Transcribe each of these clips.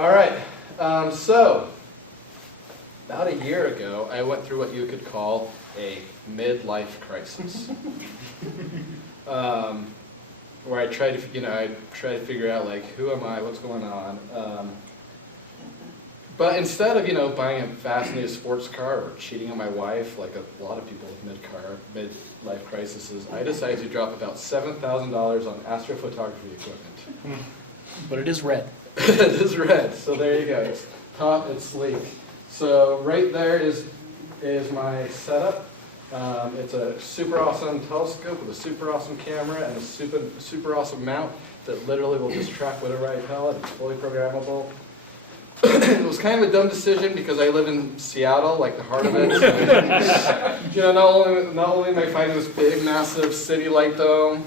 All right, so about a year ago, I went through what you could call a midlife crisis, where I tried to, figure out like, who am I, what's going on. But instead of, buying a fast new sports car or cheating on my wife, like a lot of people with midlife crises, I decided to drop about $7,000 on astrophotography equipment. But it is red. It is red, so there you go. It's top, it's sleek. So right there is my setup. It's a super awesome telescope with a super awesome camera and a super awesome mount that literally will just track whatever I tell it. It's fully programmable. It was kind of a dumb decision because I live in Seattle, like the heart of it. So, not only am I finding this big, massive city light dome,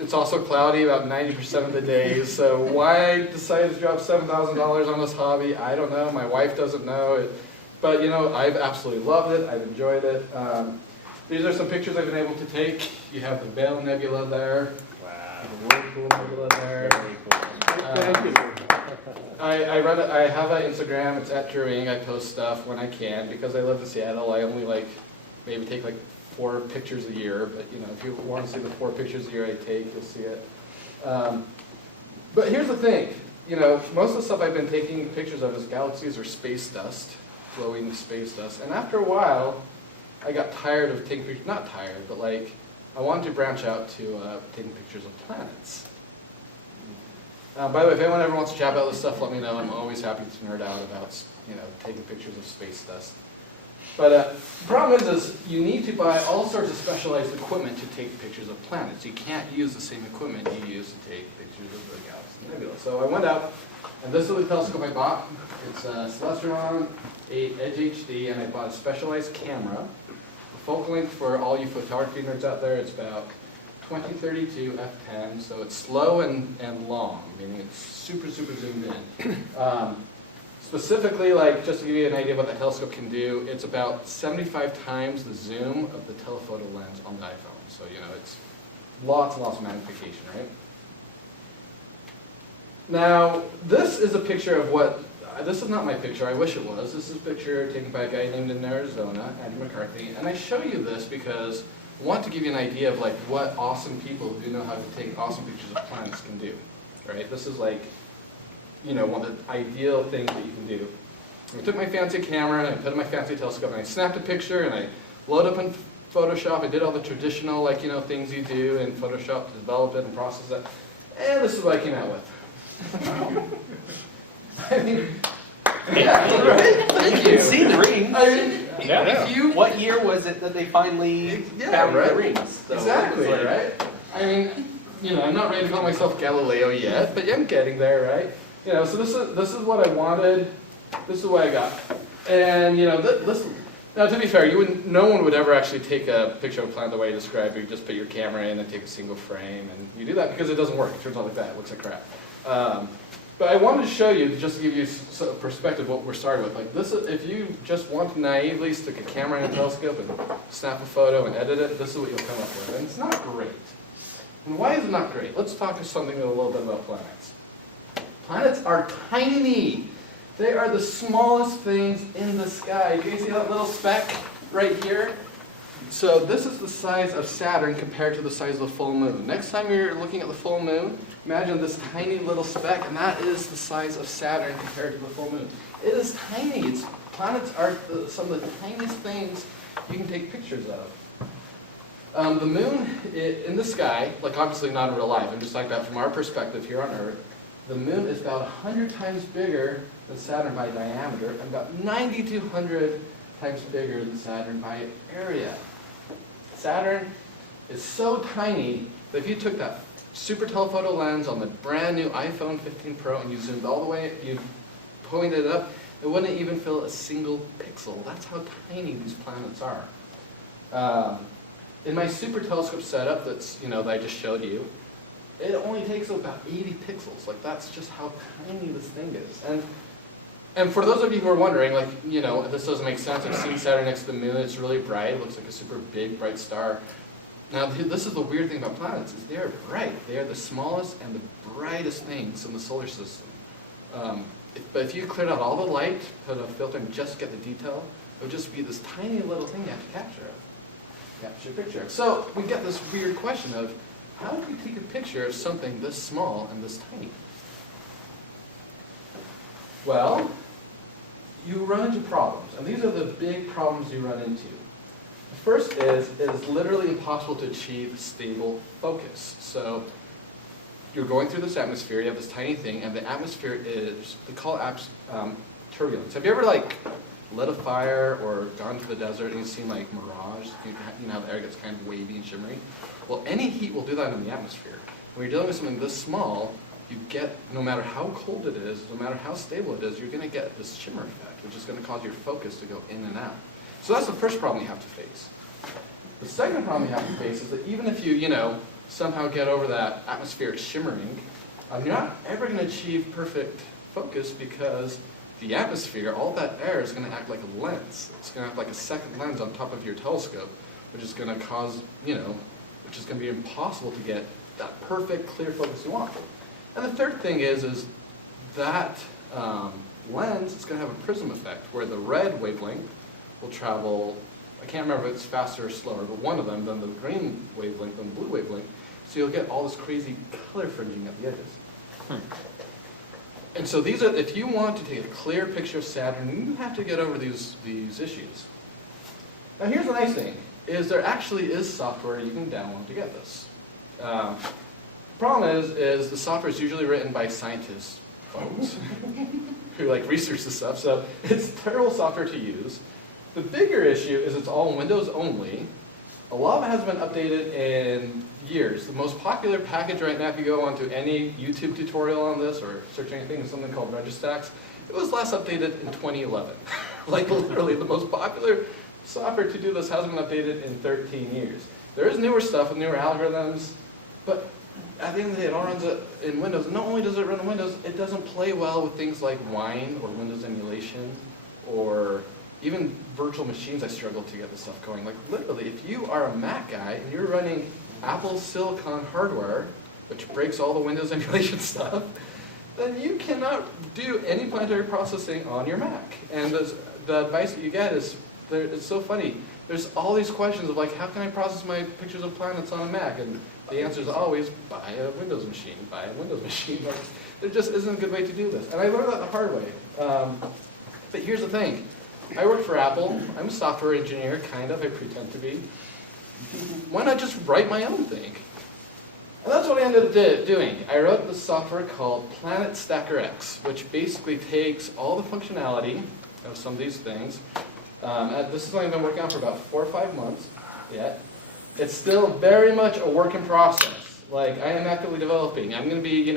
it's also cloudy about 90% of the days. So why I decided to drop $7,000 on this hobby, I don't know. My wife doesn't know. But I've absolutely loved it. I've enjoyed it. These are some pictures I've been able to take. You have the Veil Nebula there. Wow. The Whirlpool Nebula there. Very cool. Thank you. I have an Instagram. It's @Drawing. I post stuff when I can. Because I live in Seattle, I only maybe take 4 pictures a year. But if you want to see the 4 pictures a year I take, you'll see it. But here's the thing. Most of the stuff I've been taking pictures of is galaxies or space dust, glowing space dust. And after a while, I got tired of taking pictures. Not tired, but I wanted to branch out to taking pictures of planets. By the way, if anyone ever wants to chat about this stuff, let me know. I'm always happy to nerd out about taking pictures of space dust. But the problem is you need to buy all sorts of specialized equipment to take pictures of planets. You can't use the same equipment you use to take pictures of the galaxy nebula. So I went out, and this is the telescope I bought. It's a Celestron 8 Edge HD, and I bought a specialized camera. The focal length for all you photography nerds out there, it's about 2032 f10, so it's slow and long, meaning it's super zoomed in. Specifically, just to give you an idea of what the telescope can do, it's about 75 times the zoom of the telephoto lens on the iPhone. So, it's lots and lots of magnification, right? Now, this is a picture of this is not my picture, I wish it was. This is a picture taken by a guy named in Arizona, Andrew McCarthy, and I show you this because I want to give you an idea of what awesome people who know how to take awesome pictures of planets can do, right? This is one of the ideal things that you can do. I took my fancy camera and I put it in my fancy telescope and I snapped a picture and I loaded up in Photoshop. I did all the traditional things you do in Photoshop to develop it and process it. And this is what I came out with. I mean, yeah, right? Thank you. You've seen the rings. What year was it that they finally found the rings? So exactly, right? I mean, I'm not ready to call myself Galileo yet, but I'm getting there, right? So this is what I wanted. This is what I got. And now to be fair, no one would ever actually take a picture of a planet the way I described. You just put your camera in and take a single frame, and you do that because it doesn't work. It turns out like that. It looks like crap. But I wanted to show you, just to give you a perspective, what we're starting with. This is, if you just want to naively stick a camera in a telescope and snap a photo and edit it, this is what you'll come up with. And it's not great. And why is it not great? Let's talk something a little bit about planets. Planets are tiny. They are the smallest things in the sky. Can you see that little speck right here? So this is the size of Saturn compared to the size of the full moon. Next time you're looking at the full moon, imagine this tiny little speck, and that is the size of Saturn compared to the full moon. It is tiny. Planets are some of the tiniest things you can take pictures of. The moon in the sky, obviously not in real life, I'm just talking about from our perspective here on Earth, the moon is about 100 times bigger than Saturn by diameter, and about 9,200 times bigger than Saturn by area. Saturn is so tiny that if you took that super telephoto lens on the brand new iPhone 15 Pro and you zoomed all the way, you pointed it up, it wouldn't even fill a single pixel. That's how tiny these planets are. In my super telescope setup that I just showed you, it only takes about 80 pixels. That's just how tiny this thing is. And for those of you who are wondering, this doesn't make sense. I've seen Saturn next to the moon. It's really bright. It looks like a super big, bright star. Now, this is the weird thing about planets, is they are bright. They are the smallest and the brightest things in the solar system. But if you cleared out all the light, put a filter, and just get the detail, it would just be this tiny little thing you have to capture a picture of. So we get this weird question of, how do you take a picture of something this small and this tiny? Well, you run into problems, and these are the big problems you run into. The first is, it is literally impossible to achieve stable focus. So you're going through this atmosphere, you have this tiny thing, and the atmosphere is, they call it turbulence. Have you ever lit a fire or gone to the desert and you've seen mirage? You know how the air gets kind of wavy and shimmery? Well, any heat will do that in the atmosphere. When you're dealing with something this small, you get, no matter how cold it is, no matter how stable it is, you're going to get this shimmer effect, which is going to cause your focus to go in and out. So that's the first problem you have to face. The second problem you have to face is that even if you, somehow get over that atmospheric shimmering, you're not ever going to achieve perfect focus because the atmosphere, all that air is going to act like a lens. It's going to act like a second lens on top of your telescope, which is going to cause, which is going to be impossible to get that perfect, clear focus you want. And the third thing is that lens is going to have a prism effect, where the red wavelength will travel, I can't remember if it's faster or slower, but one of them, then the green wavelength, then the blue wavelength, so you'll get all this crazy color fringing at the edges. And so these are, if you want to take a clear picture of Saturn, you have to get over these issues. Now here's the nice thing, is there actually is software you can download to get this. The problem is the software is usually written by scientists, folks, who research this stuff, so it's terrible software to use. The bigger issue is it's all Windows only. A lot of it hasn't been updated in years. The most popular package right now, if you go onto any YouTube tutorial on this or search anything, is something called Registax. It was last updated in 2011. Literally, the most popular software to do this hasn't been updated in 13 years. There is newer stuff with newer algorithms, but at the end of the day, it all runs in Windows. And not only does it run in Windows, it doesn't play well with things like Wine or Windows emulation or even virtual machines. I struggle to get this stuff going. Literally, if you are a Mac guy and you're running Apple Silicon hardware, which breaks all the Windows emulation stuff, then you cannot do any planetary processing on your Mac. And the advice that you get is, it's so funny. There's all these questions of how can I process my pictures of planets on a Mac? And the answer is always, buy a Windows machine, buy a Windows machine. There just isn't a good way to do this. And I learned that the hard way. But here's the thing. I work for Apple. I'm a software engineer, kind of. I pretend to be. Why not just write my own thing? And that's what I ended up doing. I wrote this software called Planet Stacker X, which basically takes all the functionality of some of these things. This is something I've been working on for about 4 or 5 months yet. It's still very much a work in process. I am actively developing. I'm going to be,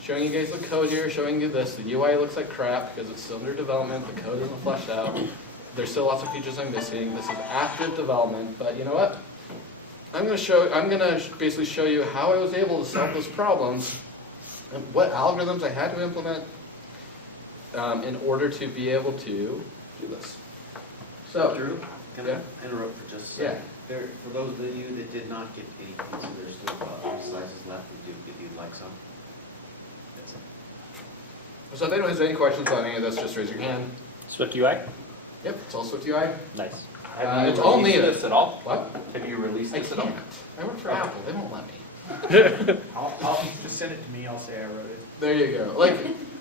showing you guys the code here, showing you this. The UI looks like crap because it's still under development. The code isn't fleshed out. There's still lots of features I'm missing. This is active development, but you know what? I'm going to basically show you how I was able to solve those problems and what algorithms I had to implement in order to be able to do this. So, Drew, can I interrupt for just a second? Yeah. For those of you that did not get any pizza, there's still about 3 slices left if you'd like some. So if anyone has any questions on any of this, just raise your hand. Swift UI? Yep, it's all Swift UI. Nice. It's all native. This at all? What? Have you released I this at all? can't. I work for Apple. They won't let me. I'll just send it to me. I'll say I wrote it. There you go.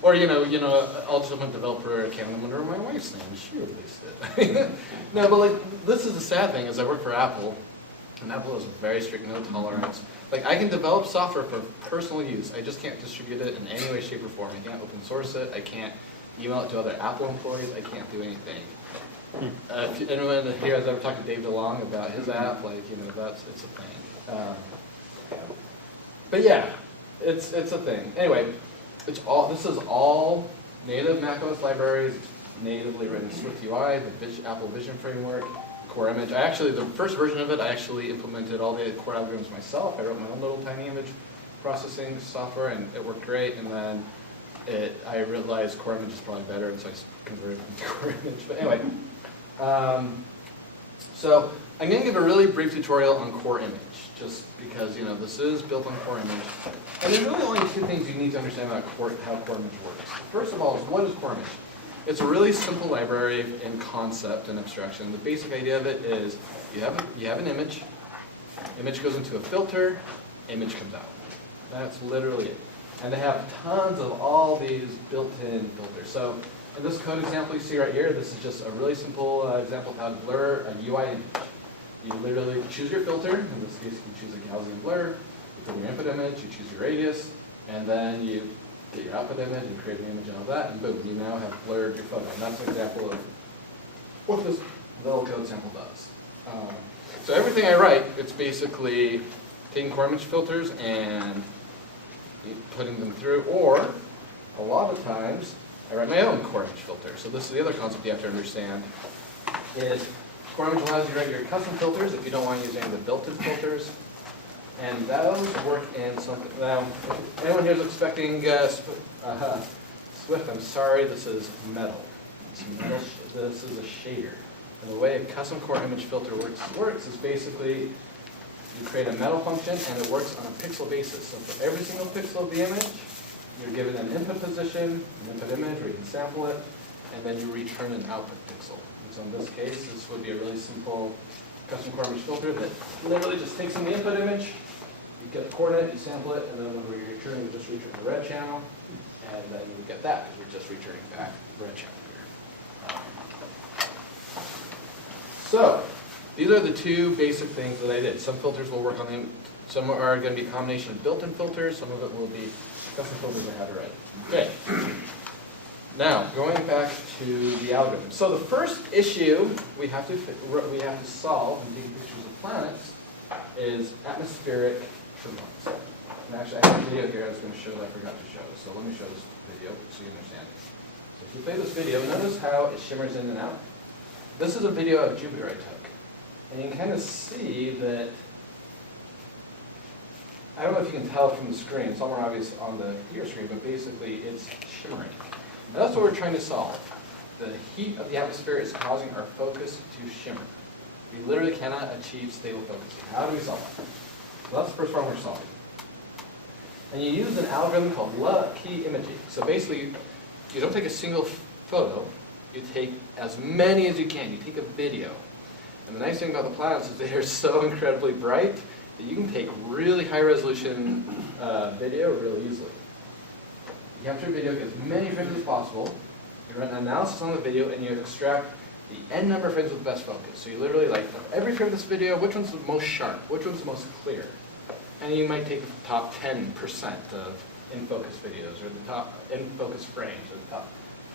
Or ultimate developer I can't remember my wife's name. She released it. No, but this is the sad thing is I work for Apple, and Apple is very strict, no tolerance. I can develop software for personal use. I just can't distribute it in any way, shape, or form. I can't open source it. I can't email it to other Apple employees. I can't do anything. If anyone here has ever talked to Dave DeLong about his app, it's a thing. But yeah, it's a thing. Anyway, this is all native macOS libraries. It's natively written Swift UI, the Apple Vision Framework, CoreImage. The first version of it, I actually implemented all the core algorithms myself. I wrote my own little tiny image processing software, and it worked great. And then I realized CoreImage is probably better, and so I converted to CoreImage. But anyway, so I'm going to give a really brief tutorial on CoreImage, just because, this is built on CoreImage. And there's really only two things you need to understand about how CoreImage works. First of all is, what is CoreImage? It's a really simple library in concept and abstraction. The basic idea of it is you have an image goes into a filter, image comes out. That's literally it. And they have tons of all these built-in filters. So in this code example you see right here, this is just a really simple example of how to blur a UI image. You literally choose your filter. In this case, you choose a Gaussian blur. You put your input image, you choose your radius, and then you get your output image and create an image and all that, and boom, you now have blurred your photo. And that's an example of what this little code sample does. So everything I write, it's basically taking CoreImage filters and putting them through, or a lot of times, I write my own CoreImage filter. So this is the other concept you have to understand, is CoreImage allows you to write your custom filters if you don't want to use any of the built-in filters. And those work in something. Now, if anyone here is expecting Swift, I'm sorry, this is metal. This is a shader. And the way a custom CoreImage filter works is basically you create a metal function and it works on a pixel basis. So for every single pixel of the image, you're given an input position, an input image where you can sample it, and then you return an output pixel. And so in this case, this would be a really simple custom CoreImage filter that literally just takes in the input image, you get the coordinate, you sample it, and then when we're returning, you just return the red channel, and then you get that because we're just returning back the red channel here. So these are the two basic things that I did. Some filters will work on them. Some are going to be a combination of built-in filters. Some of it will be custom filters I had already. Okay. Now, going back to the algorithm. So the first issue we have to solve when taking pictures of planets is atmospheric turbulence. And actually, I have a video here I was going to show that I forgot to show. So let me show this video so you understand. So if you play this video, notice how it shimmers in and out. This is a video of Jupiter I took. And you can kind of see that, I don't know if you can tell from the screen, it's all more obvious on the computer screen, but basically it's shimmering. And that's what we're trying to solve. The heat of the atmosphere is causing our focus to shimmer. We literally cannot achieve stable focus. How do we solve that? Well, that's the first problem we're solving. And you use an algorithm called key imaging. So basically, you don't take a single photo, you take as many as you can. You take a video. And the nice thing about the planets is they are so incredibly bright that you can take really high resolution video really easily. You capture a video, get as many frames as possible, you run an analysis on the video, and you extract the n number of frames with the best focus. So you literally, of every frame of this video, which one's the most sharp, which one's the most clear? And you might take the top 10% of in-focus videos, or the top in-focus frames, or the top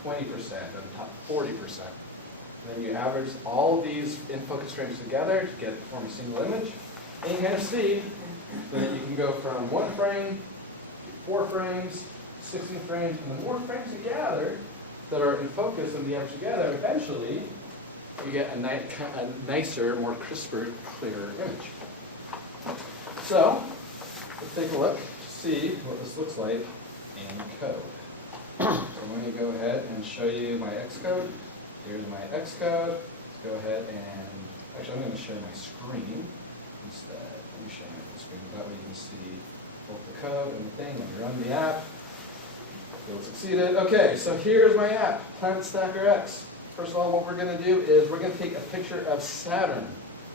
20%, or the top 40%. And then you average all of these in-focus frames together to form a single image. And you kind of see that you can go from 1 frame to 4 frames, 16 frames, and the more frames you gather that are in focus and the average together, eventually you get a nicer, more crisper, clearer image. So let's take a look to see what this looks like in code. So I'm going to go ahead and show you my Xcode. Here's my Xcode. Let's go ahead and, actually I'm going to share my screen instead. Let me share my full screen. That way you can see both the code and the thing when you run the app. You'll succeeded. Okay, so here's my app, Planet Stacker X. First of all, what we're going to do is we're going to take a picture of Saturn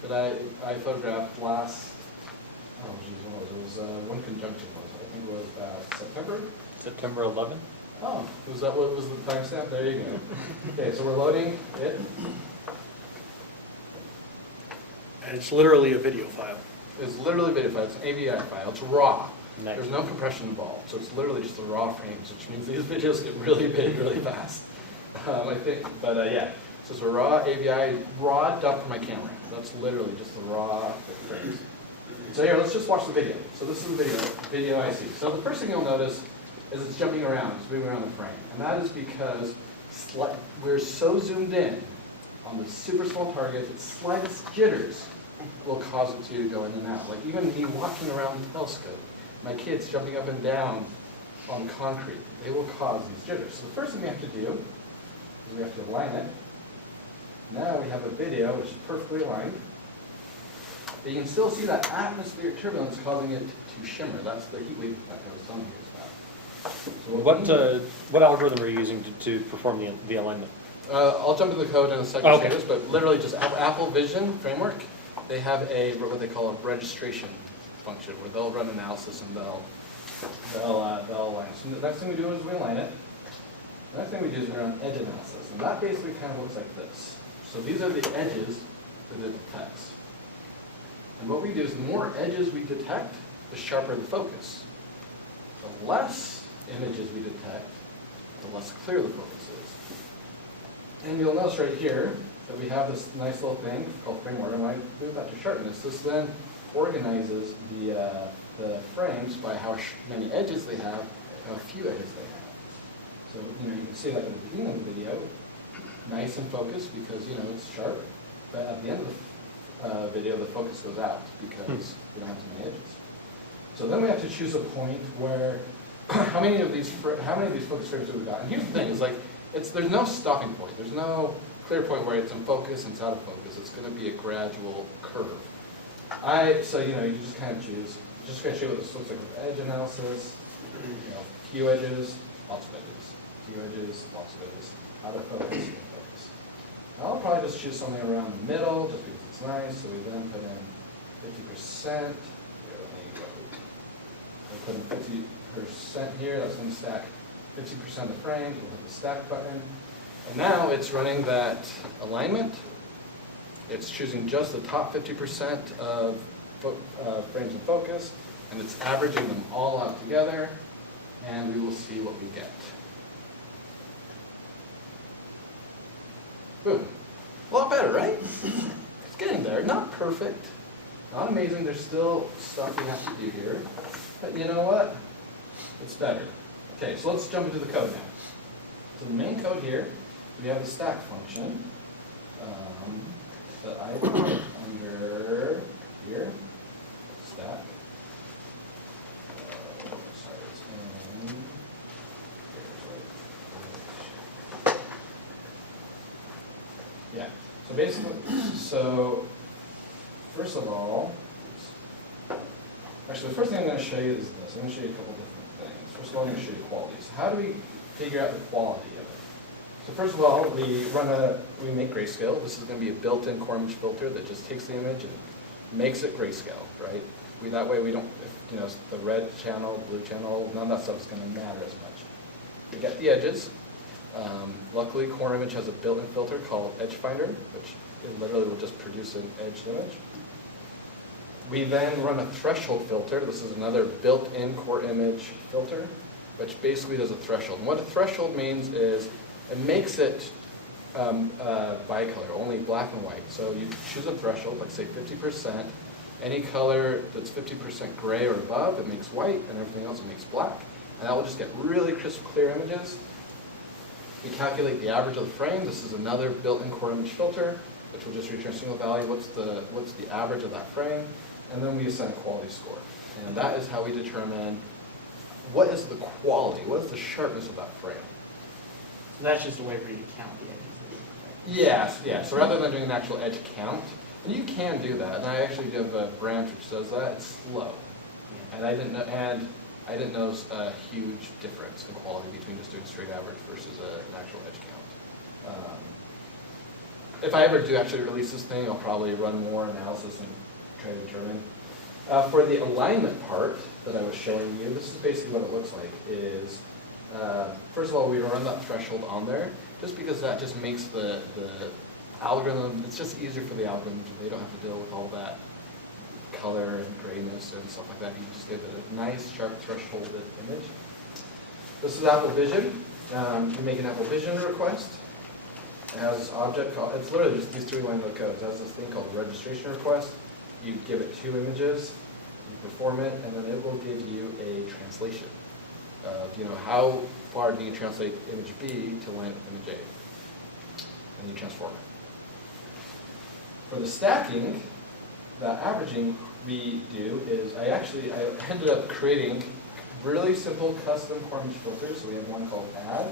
that I photographed last, oh geez, what was it? It was, when conjunction was it? I think it was September? September 11th? Oh, was that what was the timestamp? There you go. Okay, so we're loading it. And it's literally a video file. It's literally a video file. It's an AVI file. It's raw. Nice. There's no compression involved, so it's literally just the raw frames, which means these videos get really big really fast. I think, but yeah. So it's a raw AVI, raw dump from my camera. That's literally just the raw frames. So here, let's just watch the video. So this is the video I see. So the first thing you'll notice is it's jumping around, it's moving around the frame. And that is because we're so zoomed in on the super small target that slightest jitters will cause it to go in and out. Like even me walking around the telescope, my kids jumping up and down on concrete, they will cause these jitters. So the first thing we have to do is we have to align it. Now we have a video which is perfectly aligned. but you can still see that atmospheric turbulence causing it to shimmer. That's the heat wave effect I was telling you about. So What algorithm are you using to perform the alignment? I'll jump to the code in a second, Okay. but literally just Apple Vision framework, they have what they call a registration function where they'll run analysis and they'll align. So the next thing we do is we align it. The next thing we do is we run edge analysis, and that basically kind of looks like this. So these are the edges that it detects. And what we do is the more edges we detect, the sharper the focus. The less images we detect, the less clear the focus is. And you'll notice right here that we have this nice little thing called frame order, and I move that to sharpness. This then organizes the frames by how many edges they have, how few edges they have. So you can see like at the beginning of the video, nice and focused because it's sharp, but at the end of the video the focus goes out because we don't have too many edges. So then we have to choose a point where how many of these focus frames have we got? And here's the thing: is there's no stopping point. There's no clear point where it's in focus and it's out of focus. It's going to be a gradual curve. So you just kind of choose. Just going to show you what this looks like with edge analysis. Few edges, lots of edges. Few edges, lots of edges. Out of focus, in focus. I'll probably just choose something around the middle, just because it's nice. So we then put in 50%. We'll put in 50% here. That's going to stack 50% of the frames. We'll hit the stack button. And now it's running that alignment. It's choosing just the top 50% of frames in focus, and it's averaging them all out together, and we will see what we get. Boom. A lot better, right? It's getting there. Not perfect, not amazing. There's still stuff we have to do here, but you know what? It's better. Okay, so let's jump into the code now. So the main code here, we have the stack function that I put under here. Stack. Sorry, it's in. Here's right. Yeah. So basically, first of all, actually, the first thing I'm going to show you is this. I'm going to show you a couple different things. First of all, I'm going to show you qualities. How do we figure out the quality of it? So first of all, we make grayscale. This is going to be a built-in CoreImage filter that just takes the image and makes it grayscale, right? That way we don't, the red channel, blue channel, none of that stuff is going to matter as much. We get the edges. Luckily, CoreImage has a built-in filter called Edge Finder, which it literally will just produce an edged image. We then run a threshold filter. This is another built-in CoreImage filter, which basically does a threshold. And what a threshold means is it makes it bicolor, only black and white. So you choose a threshold, like say 50%. Any color that's 50% gray or above, it makes white, and everything else it makes black. And that will just get really crisp, clear images. We calculate the average of the frame. This is another built-in CoreImage filter, which will just return a single value. What's the average of that frame? And then we assign a quality score. And that is how we determine what is the quality, what is the sharpness of that frame. So that's just a way for you to count the edges. Yes, yeah. So rather than doing an actual edge count, and you can do that, and I actually have a branch which does that. It's slow, and I didn't notice a huge difference in quality between just doing straight average versus an actual edge count. If I ever do actually release this thing, I'll probably run more analysis and try to determine. For the alignment part that I was showing you, this is basically what it looks like. Is first of all, we run that threshold on there, just because that just makes the algorithm, it's just easier for the algorithms. They don't have to deal with all that color and grayness and stuff like that. You just give it a nice, sharp, thresholded image. This is Apple Vision. You make an Apple Vision request. It has this object called, it's literally just these 3 lines of code. It has this thing called a registration request. You give it 2 images, you perform it, and then it will give you a translation of, how far do you translate image B to line up with image A, and you transform it. For the stacking, the averaging we do is, I ended up creating really simple custom CoreImage filters. So we have one called Add.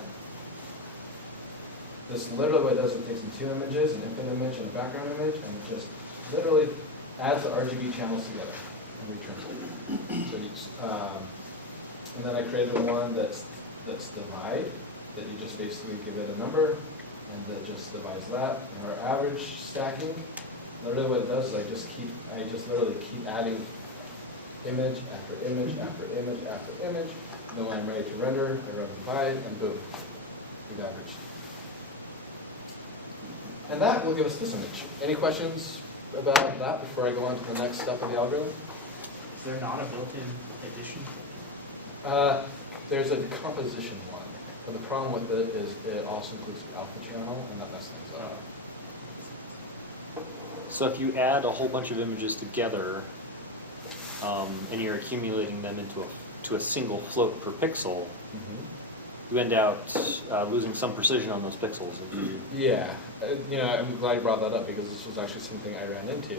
This literally what it does, it takes in 2 images, an input image and a background image, and it just literally adds the RGB channels together and returns it. So and then I created one that's divide, that you just basically give it a number, and that just divides that. And our average stacking, literally what it does is I just literally keep adding image after image after image after image. Then when I'm ready to render, I run divide, and boom, we've averaged. And that will give us this image. Any questions about that before I go on to the next step of the algorithm? Is there not a built-in addition? There's a decomposition one, but the problem with it is it also includes the alpha channel, and that messes things up. So if you add a whole bunch of images together, and you're accumulating them into a single float per pixel, you end up losing some precision on those pixels. Yeah, I'm glad you brought that up because this was actually something I ran into.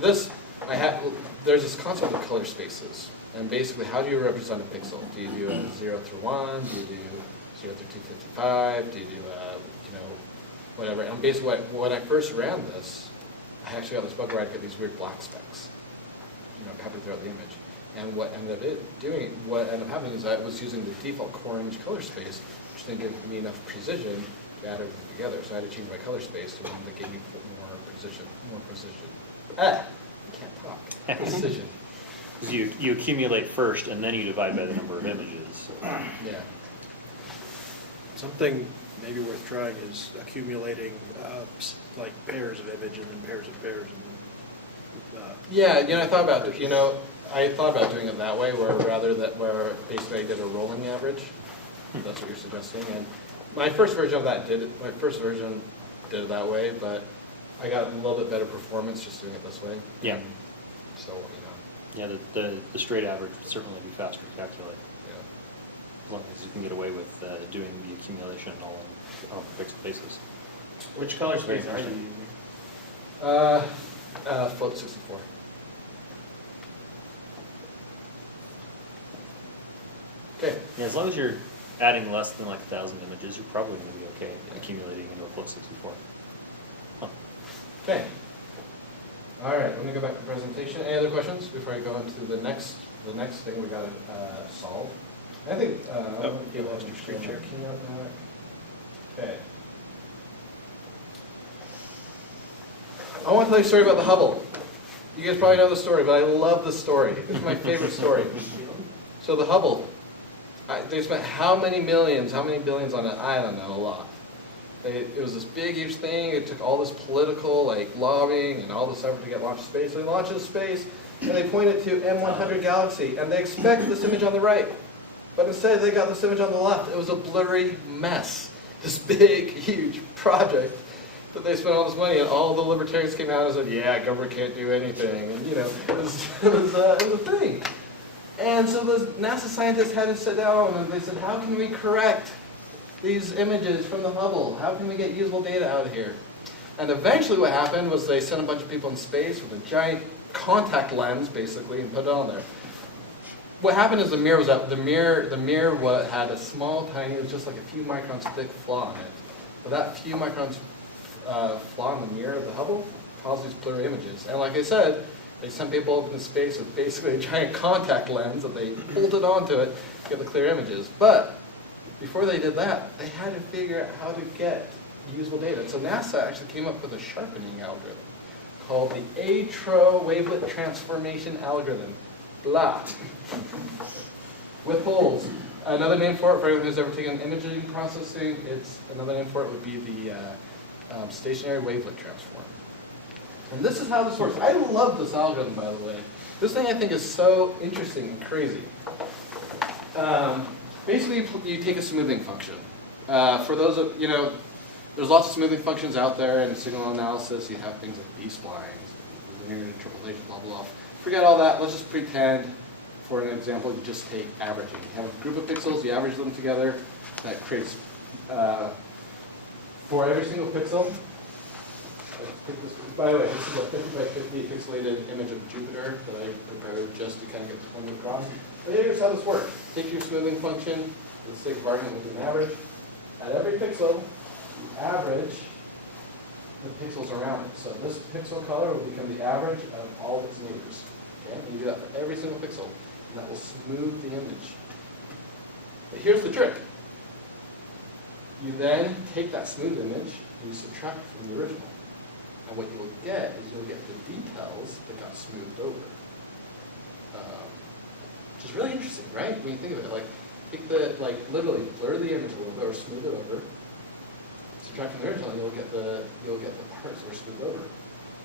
There's this concept of color spaces, and basically, how do you represent a pixel? Do you do a 0 through 1? Do you do 0 through 255? Do you do whatever? And basically, when I first ran this, I actually got this bug where I'd get these weird black specks, peppered throughout the image. And what ended up happening is I was using the default CoreImage color space, which didn't give me enough precision to add everything together. So I had to change my color space to one that gave me more precision. I can't talk. Precision. Because you accumulate first, and then you divide by the number of images. Yeah. Something maybe worth trying is accumulating like pairs of images and pairs of pairs. Yeah, I thought about doing it that way, where basically I did a rolling average. That's what you're suggesting. And my first version did it that way, but I got a little bit better performance just doing it this way. Yeah. So Yeah, the straight average would certainly be faster to calculate. Yeah. As long as you can get away with doing the accumulation all on a fixed basis. Which color space are you using? Float 64. Okay. Yeah, as long as you're adding less than like 1,000 images, you're probably going to be okay accumulating into a float 64. Huh. Okay. All right, let me go back to the presentation. Any other questions before I go into the next thing we got to solve? I think. You lost your screen share. Okay. I want to tell you a story about the Hubble. You guys probably know the story, but I love this story. It's my favorite story. So the Hubble, they spent how many billions on it? I don't know, a lot. It was this big, huge thing. It took all this political lobbying and all this effort to get launched to space. They launched it to space, and they pointed to M100 galaxy, and they expected this image on the right. But instead, they got this image on the left. It was a blurry mess. This big, huge project that they spent all this money, and all the libertarians came out and said, yeah, government can't do anything. And, it was a thing. And so the NASA scientists had to sit down, and they said, how can we correct these images from the Hubble? How can we get usable data out of here? And eventually what happened was they sent a bunch of people in space with a giant contact lens, basically, and put it on there. What happened is the mirror was up. The mirror had a small, tiny, it was just like a few microns thick flaw in it. But that few microns flaw in the mirror of the Hubble caused these blurry images. And like I said, they sent people up into space with basically a giant contact lens that they bolted onto it to get the clear images. But before they did that, they had to figure out how to get usable data. So NASA actually came up with a sharpening algorithm called the ATRO wavelet transformation algorithm. Blah. With holes. Another name for it, for anyone who's ever taken imaging processing, another name for it would be the stationary wavelet transform. And this is how this works. I love this algorithm, by the way. This thing I think is so interesting and crazy. Basically, you take a smoothing function. For those of, there's lots of smoothing functions out there in signal analysis. You have things like B-splines, linear interpolation, blah, blah, blah. Forget all that. Let's just pretend, for an example, you just take averaging. You have a group of pixels, you average them together. That creates, for every single pixel, by the way, this is a 50 by 50 pixelated image of Jupiter that I prepared just to kind of get this one across. But here's how this works. Take your smoothing function, for the sake of argument, we'll do an average. At every pixel, you average the pixels around it. So this pixel color will become the average of all of its neighbors. Okay? And you do that for every single pixel, and that will smooth the image. But here's the trick. You then take that smooth image and you subtract from the original. And what you'll get is you'll get the details that got smoothed over. Which is really interesting, right? When you think of it, like, take the, like, literally blur the image a little bit or smooth it over. Subtract from the original, and you'll get the parts that were smoothed over.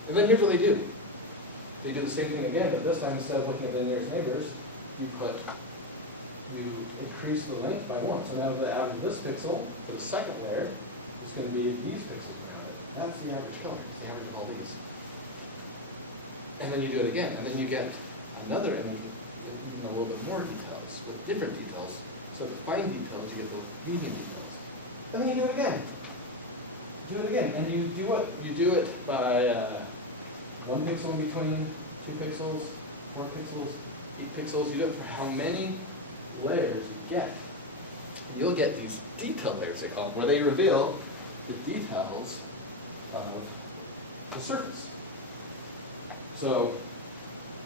And then here's what they do. They do the same thing again, but this time instead of looking at the nearest neighbors, you increase the length by 1. So now the average of this pixel for the second layer is going to be these pixels around it. That's the average color. It's the average of all these. And then you do it again, and then you get another image with even a little bit more details, with different details. So the fine details, you get the medium details. And then you do it again. Do it again, and you do what? You do it by 1 pixel in between, 2 pixels, 4 pixels, 8 pixels. You do it for how many layers you get. And you'll get these detail layers, they call them, where they reveal the details of the surface. So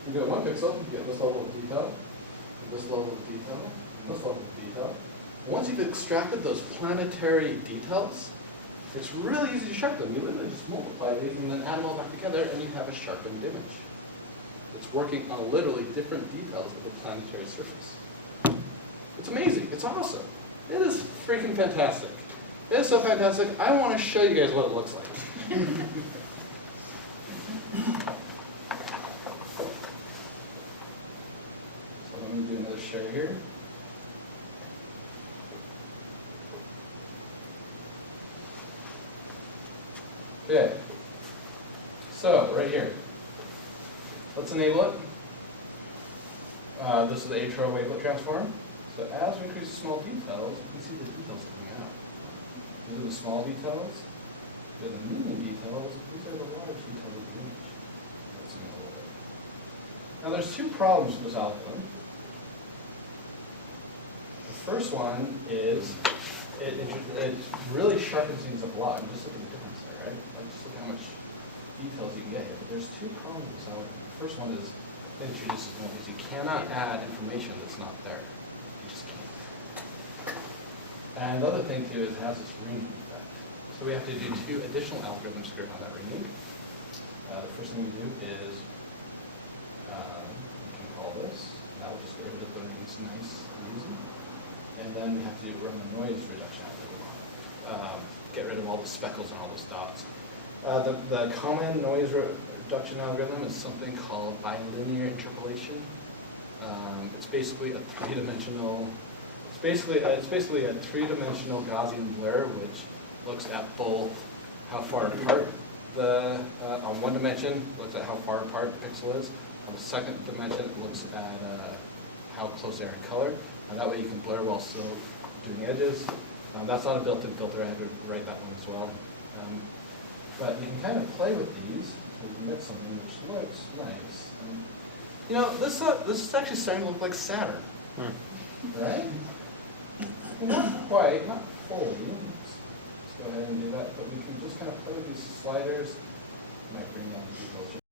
you do it 1 pixel, you get this level of detail, this level of detail, this level of detail. Once you've extracted those planetary details, it's really easy to sharpen them. You literally just multiply these and then add them all back together, and you have a sharpened image. It's working on literally different details of the planetary surface. It's amazing. It's awesome. It is freaking fantastic. It is so fantastic, I want to show you guys what it looks like. So let me do another share here. Okay, so right here, let's enable it. This is the atro wavelet transform. So as we increase the small details, we can see the details coming out. These are the small details. These are the medium details. These are the large details of the image. Let's zoom in a little bit. Now there's 2 problems with this algorithm. The first one is it really sharpens things up a lot. And just look at the difference there, right? Like just look at how much details you can get here. But there's 2 problems with this algorithm. The first one is it introduces noise. You cannot add information that's not there. You just can't. And the other thing too is it has this ringing effect. So we have to do 2 additional algorithms to get around that ringing. The first thing we do is we can call this, and that will just get rid of the rings nice and easy. And then we have to run the noise reduction algorithm on it. Get rid of all the speckles and all those dots. The common noise reduction algorithm is something called bilinear interpolation. It's basically a 3-dimensional. It's basically a 3-dimensional Gaussian blur, which looks at both how far apart on 1 dimension, looks at how far apart the pixel is. On the 2nd dimension, it looks at how close they are in color. And that way you can blur while still doing edges. That's not a built-in filter. I had to write that one as well. But you can kind of play with these, so you can get something which looks nice. You know, this is actually starting to look like Saturn, right? Not quite, not fully. Let's go ahead and do that, but we can just kind of play with these sliders. Might bring down the details.